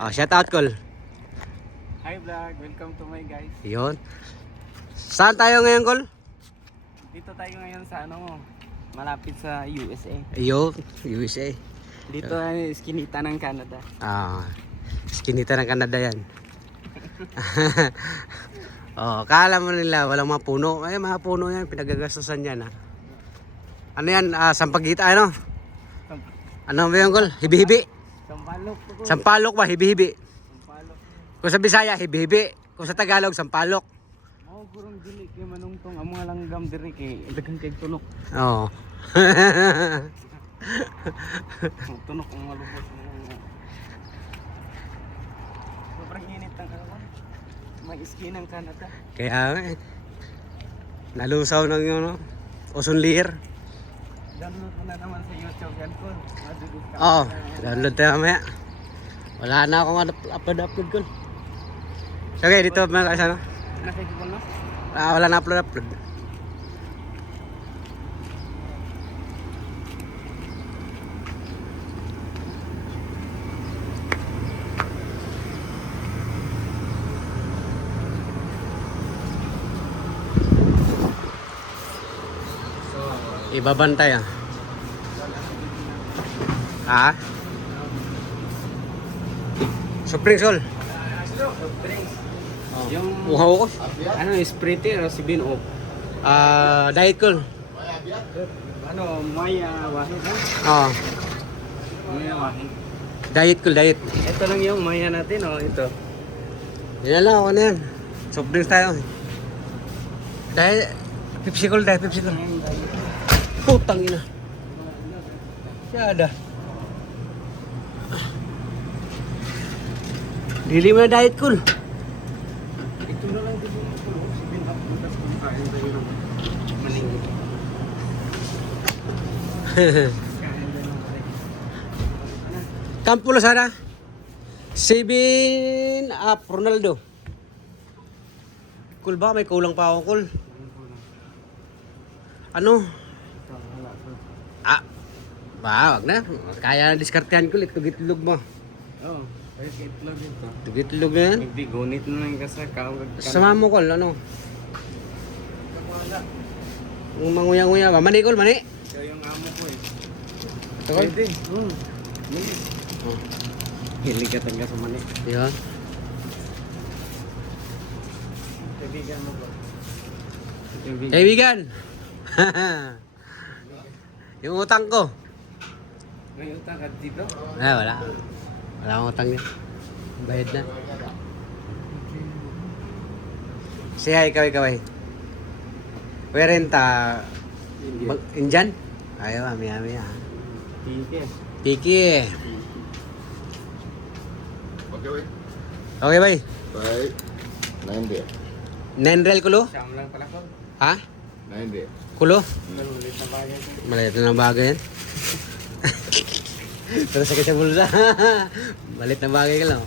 Oh, shout out call. Hi vlog, welcome to my guys. Yun. Saan tayo ngayon, call? Dito tayo ngayon sa malapit sa USA. Ayun, USA. Dito ay iskinita ng Canada. Ah, skinita ng Canada yan. Oh, kala mo nila walang mga puno. Ay, mga puno yan, pinagagastusan yan. Ano yan, sampagita, ano? Ano ba yung call? Hibi-hibi. Sampalok po. Sampalok ba? Hibi-hibi. Sampalok. Kung sa Bisaya, hibi-hibi. Kung sa Tagalog, sampalok. Mao kurang dili kay manungtong amo nga langgam diri kay daghang kay tunok. Oo. Tunok ang malubos ng sobrang init ang may skin ng Canada. Kaya nalusaw ng yun, no? Ozone layer. Download mo na naman sa YouTube yan ko. Oo, download tayo mamaya. Wala na akong upload ko. So, okay, dito mga kasano. Nasa YouTube no? Wala na upload. Ibabantay ah. Ha? Supreme Sol. Oh. Yung Wow ko. ano, Sprite o si Bino? Diet cool. Ano, Maya Wahid ha? Oh, Maya Wahid. diet cool, diet. Ito lang yung Maya natin oh, ito. Yan lang, ako na yan. Soft drinks tayo. Diet, Pepsi cool, diet Pepsi cool. Putang ina. Yada. Dili mo na diet cool. Ito na lang din yung si Bino bukas kung kain tayo ng maninggo. Kain tayo ng Campo Lazada. 7 up Ronaldo. Cool ba? May kulang pa ako, cool. Ano? Wag na. Kaya na diskartehan ko, itlog mo. Oo, kaya itlog ito. Itlog na yan. Hindi, gunit na lang kasi kawag ka. Sama mo, col, ano? Yung manguya-nguya ba? Mani, col, mani. Ito yung amo ko eh. Ito, col. Pwede. Oh. Hilig ka talaga sa mani. Yan. Kaibigan mo ba? Kaibigan. Yung utang ko. May utang ka dito? Wala. Wala akong utang niya. Bayad na. Say hi, kaway. Kuya Indian? Ayaw, ami-ami ah. Tiki. Tiki. Okay, Okay, bay. bye. 9 day. Nenrel kulo? Siyam lang pala ko. Ha? 9 day. Kulo? Nalulit na bagay ko. Maliit na ng bagay yan. Pero sakit sa bulsa. Maliit na bagay ka lang.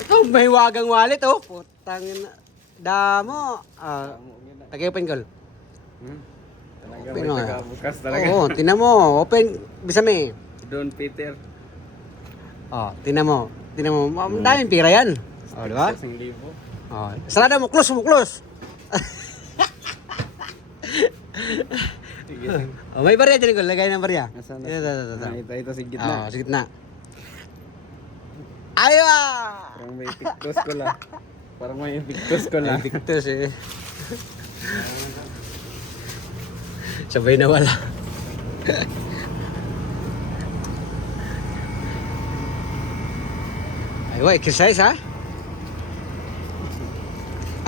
Ikaw, may wagang wallet oh. Putang ina. Damo. Tagay-open call. Talaga Open may mo. taga-bukas talaga. Oo, tinan mo. Open. Bisa me. Don Peter. Oh, tinan mo. Tinan mo. Ang daming pira yan. Oh, di ba? 1,000. Oh, sarada mo. Close mo. Close. Sige. Oh, may barya dyan ko. Lagay ng barya. Nasaan na? Ito. Ito sa Oh, gitna. sa gitna. Ayaw! Parang may pictus ko lang. Parang may pictus ko lang. Victus eh. Sabay na wala. Ay, wa, exercise ha?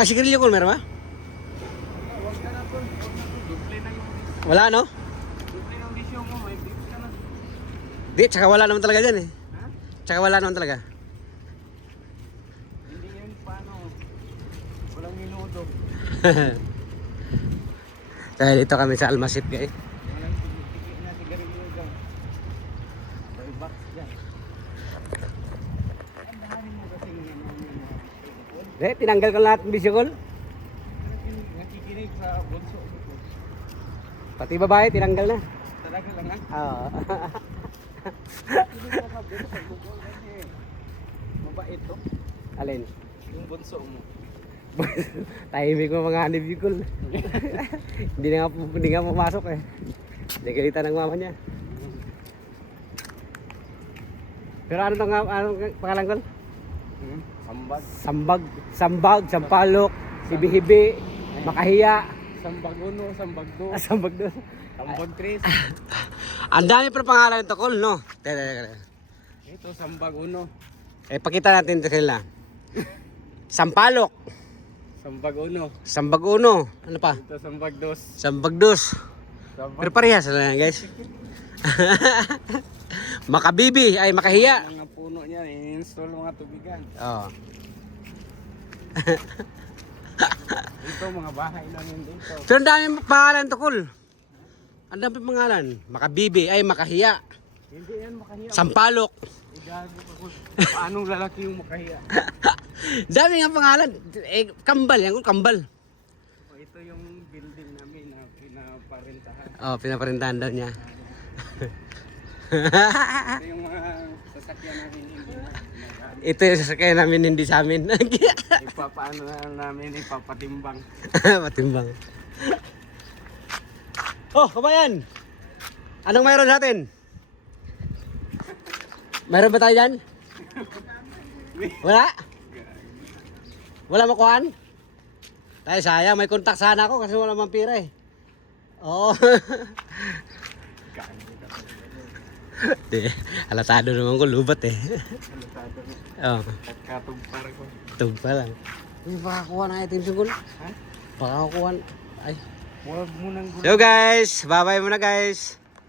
Sigarilyo ko, meron ba? Huwag ka na po. Duple na yung Wala, no? duple ng bisyo mo. May tips ka na. Di, tsaka wala naman talaga dyan eh. Ha? Tsaka wala naman talaga. Hindi yun paano. Walang minuto. Dahil ito kami sa Almasip guys. Walang tigil na sigarilyo dyan. May box dyan. Ang dahanin mo kasi Di, tinanggal ko lahat ng bisyo ko. nakikinig sa bunso. Pati babae, tinanggal na. Talaga lang ha? Oo. Hindi ka mabiro sa Google kasi mabait to. Alin? Yung bunso mo. Tahimik mo mga hanibikol. Hindi nga pumasok eh. Nagalitan ng mama niya. Pero anong pangalan ko? Sambag. Sambag, sampalok, hibi-hibi, makahiya. Sambag 1, sambag 2, Sambag doon. sambag 3. Ang dami pa pangalan nito, Kol, no? Teka. Ito, sambag 1. Pakita natin ito kanila. Sampalok, Sambag 1. sambag uno, ano pa? Ito, sambag 2. Sambag dos. Sambag Pero parehas lang yan, guys. Makabibi, ay makahiya. mga puno niya, i-install mga tubigan. Oo. Ito, mga bahay namin dito. Pero ang dami pangalan to, Kol. Ang dami pangalan. Makabibi, ay makahiya. Hindi yan makahiya. Sampalok. Igago ka ko. Paanong lalaki yung makahiya? Dami nga pangalan. Eh, kambal yan, Kol, kambal. O, ito yung building namin na pinaparentahan. Oh, pinaparintahan daw niya. Ito yung mga sasakyan namin hindi na. Ito yung sasakyan namin, hindi sa amin. Ipapaano na namin, ipapatimbang. Matimbang. Oh, kabayan! Anong mayroon sa atin? Mayroon ba tayo dyan? Wala? Wala makuhaan? Ay, sayang. May kontak sana ako kasi wala mang pira eh. Oo. Halatado naman ko, lubat eh. Alatado na. Oo. Katugpar ko. Tug pa lang. Ay, baka kuha na item siguro. Ha? Baka kuha. Ay. Huwag mo nang So guys, bye-bye muna guys.